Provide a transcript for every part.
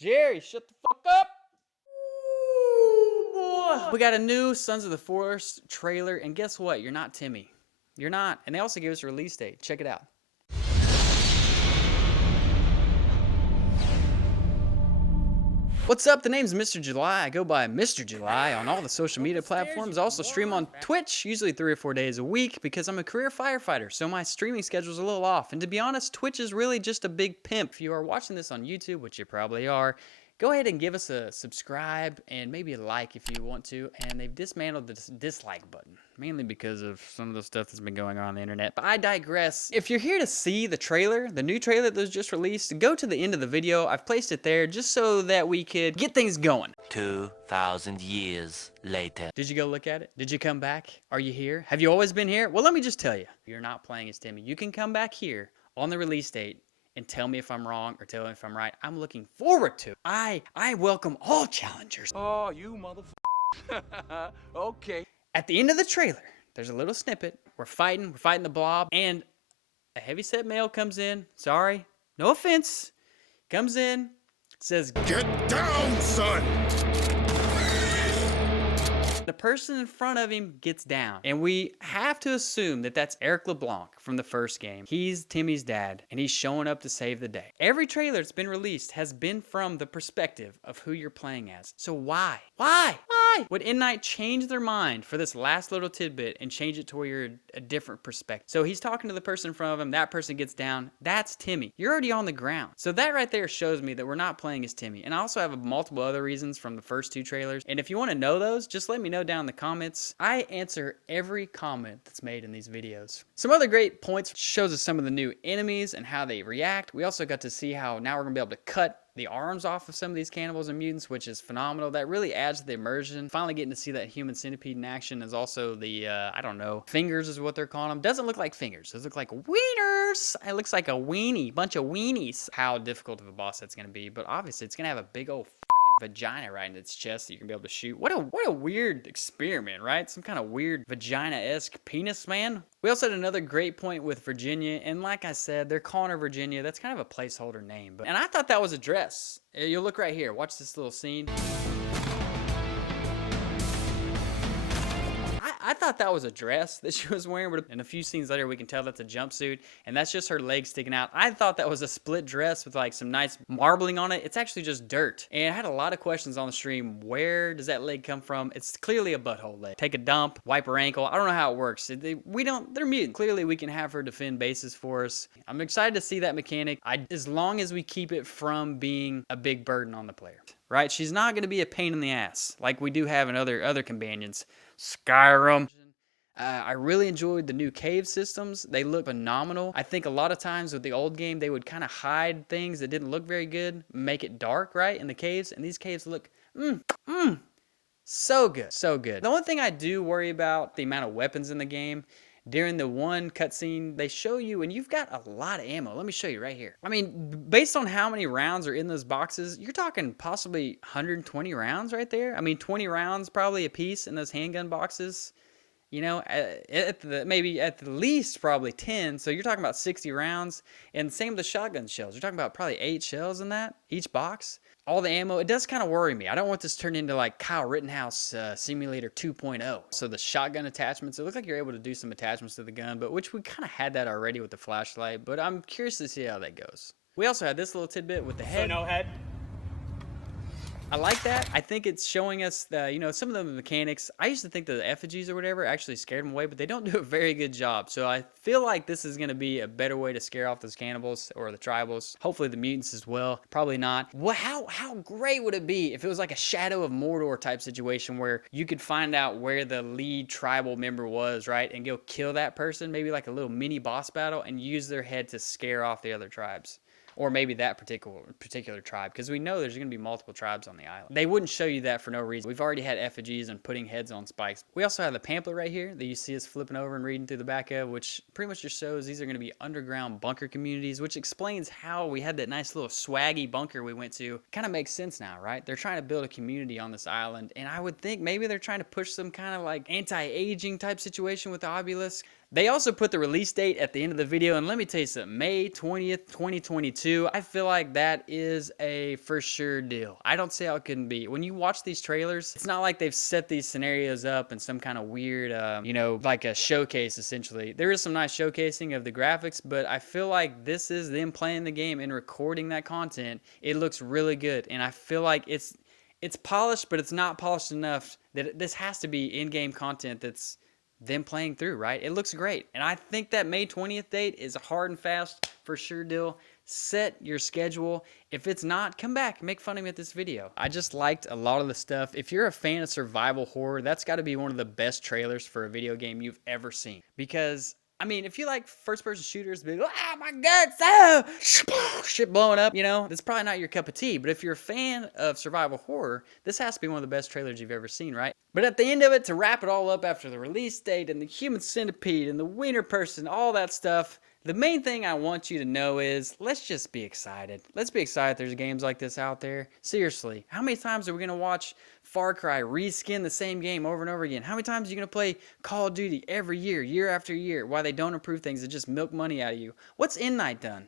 Jerry, shut the fuck up! Ooh, boy. We got a new Sons of the Forest trailer, and guess what? You're not Timmy. You're not. And they also gave us a release date. Check it out. What's up? The name's Mr. July. I go by Mr. July on all the social media platforms. I also stream on Twitch, usually 3 or 4 days a week, because I'm a career firefighter, so my streaming schedule's a little off. And to be honest, Twitch is really just a big pimp. If you are watching this on YouTube, which you probably are, go ahead and give us a subscribe and maybe a like if you want to. And they've dismantled the dislike button, mainly because of some of the stuff that's been going on the internet. But I digress. If you're here to see the trailer, the new trailer that was just released, go to the end of the video. I've placed it there just so that we could get things going. 2,000 years later. Did you go look at it? Did you come back? Are you here? Have you always been here? Well, let me just tell you, you're not playing as Timmy. You can come back here on the release date and tell me if I'm wrong or tell me if I'm right. I'm looking forward to it. I welcome all challengers. Oh, you motherfucker. Okay. At the end of the trailer, there's a little snippet. We're fighting the blob, and a heavyset male comes in. Sorry, no offense. Comes in, says, "Get down, son!" The person in front of him gets down. And we have to assume that that's Eric LeBlanc from the first game. He's Timmy's dad, and he's showing up to save the day. Every trailer that's been released has been from the perspective of who you're playing as. So why? Why? Would EndNight change their mind for this last little tidbit and change it to where you're a different perspective? So he's talking to the person in front of him, that person gets down, that's Timmy. You're already on the ground. So that right there shows me that we're not playing as Timmy. And I also have multiple other reasons from the first 2 trailers. And if you want to know those, just let me know down in the comments. I answer every comment that's made in these videos. Some other great points shows us some of the new enemies and how they react. We also got to see how now we're going to be able to cut the arms off of some of these cannibals and mutants, which is phenomenal. That really adds to the immersion. Finally getting to see that human centipede in action is also the, I don't know, fingers is what they're calling them. Doesn't look like fingers. Those look like wieners. It looks like a weenie, bunch of weenies. How difficult of a boss that's going to be, but obviously it's going to have a big old vagina right in its chest that you can be able to shoot. What a weird experiment, right? Some kind of weird vagina-esque penis, man. We also had another great point with Virginia, and like I said, they're calling her Virginia. That's kind of a placeholder name, and I thought that was a dress. You'll look right here. Watch this little scene. I thought that was a dress that she was wearing, but in a few scenes later, we can tell that's a jumpsuit, and that's just her legs sticking out. I thought that was a split dress with like some nice marbling on it. It's actually just dirt. And I had a lot of questions on the stream. Where does that leg come from? It's clearly a butthole leg. Take a dump, wipe her ankle. I don't know how it works. They're mutant. Clearly, we can have her defend bases for us. I'm excited to see that mechanic, as long as we keep it from being a big burden on the player, right? She's not going to be a pain in the ass like we do have in other companions. Skyrim. I really enjoyed the new cave systems. They look phenomenal. I think a lot of times with the old game, they would kind of hide things that didn't look very good, make it dark, right, in the caves. And these caves look, so good, so good. The only thing I do worry about, the amount of weapons in the game. During the one cutscene, they show you, and you've got a lot of ammo. Let me show you right here. I mean, based on how many rounds are in those boxes, you're talking possibly 120 rounds right there. I mean, 20 rounds probably a piece in those handgun boxes. You know, maybe at the least probably 10. So you're talking about 60 rounds. And same with the shotgun shells. You're talking about probably 8 shells in that, each box. All the ammo, it does kind of worry me. I don't want this turned into like Kyle Rittenhouse Simulator 2.0. So the shotgun attachments, it looks like you're able to do some attachments to the gun, but which we kind of had that already with the flashlight, but I'm curious to see how that goes. We also had this little tidbit with the head. So no head? I like that. I think it's showing us the, some of the mechanics. I used to think the effigies or whatever actually scared them away, but they don't do a very good job. So I feel like this is going to be a better way to scare off those cannibals or the tribals. Hopefully the mutants as well. Probably not. How great would it be if it was like a Shadow of Mordor type situation where you could find out where the lead tribal member was, right? And go kill that person, maybe like a little mini boss battle, and use their head to scare off the other tribes. Or maybe that particular tribe, because we know there's going to be multiple tribes on the island. They wouldn't show you that for no reason. We've already had effigies and putting heads on spikes. We also have the pamphlet right here that you see us flipping over and reading through the back of, which pretty much just shows these are going to be underground bunker communities, which explains how we had that nice little swaggy bunker we went to. Kind of makes sense now, right? They're trying to build a community on this island, and I would think maybe they're trying to push some kind of like anti-aging type situation with the obelisk. They also put the release date at the end of the video, and let me tell you something, May 20th, 2022, I feel like that is a for sure deal. I don't see how it couldn't be. When you watch these trailers, it's not like they've set these scenarios up in some kind of weird, like a showcase, essentially. There is some nice showcasing of the graphics, but I feel like this is them playing the game and recording that content. It looks really good, and I feel like it's polished, but it's not polished enough that this has to be in-game content that's them playing through, right? It looks great. And I think that May 20th date is a hard and fast for sure deal. Set your schedule. If it's not, come back, make fun of me at this video. I just liked a lot of the stuff. If you're a fan of survival horror, that's got to be one of the best trailers for a video game you've ever seen. Because I mean, if you like first-person shooters, be like, ah, my guts, oh, shit blowing up, that's probably not your cup of tea. But if you're a fan of survival horror, this has to be one of the best trailers you've ever seen, right? But at the end of it, to wrap it all up after the release date and the human centipede and the wiener person, all that stuff, the main thing I want you to know is, let's just be excited. Let's be excited there's games like this out there. Seriously, how many times are we going to watch Far Cry reskin the same game over and over again? How many times are you going to play Call of Duty every year, year after year? Why they don't improve things, they just milk money out of you. What's EndNight done?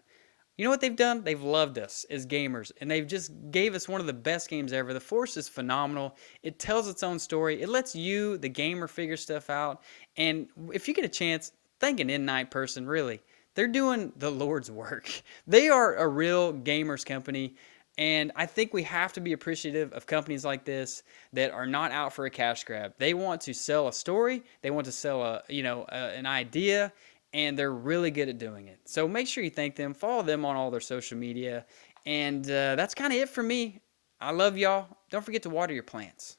You know what they've done? They've loved us as gamers, and they've just gave us one of the best games ever. The Force is phenomenal. It tells its own story. It lets you, the gamer, figure stuff out. And if you get a chance, thank an EndNight person, really. They're doing the Lord's work. They are a real gamers company, and I think we have to be appreciative of companies like this that are not out for a cash grab. They want to sell a story, they want to sell an idea, and they're really good at doing it. So make sure you thank them, follow them on all their social media, and that's kind of it for me. I love y'all. Don't forget to water your plants.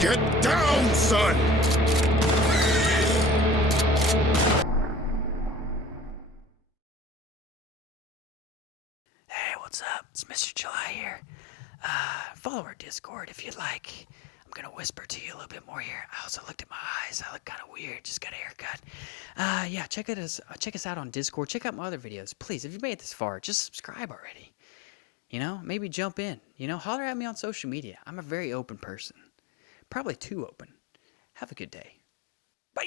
Get down, son! Hey, what's up? It's Mr. July here. Follow our Discord if you'd like. I'm gonna whisper to you a little bit more here. I also looked at my eyes. I look kind of weird. Just got a haircut. Yeah, check us out on Discord. Check out my other videos. Please, if you made it this far, just subscribe already. Maybe jump in. Holler at me on social media. I'm a very open person. Probably too open. Have a good day. Bye.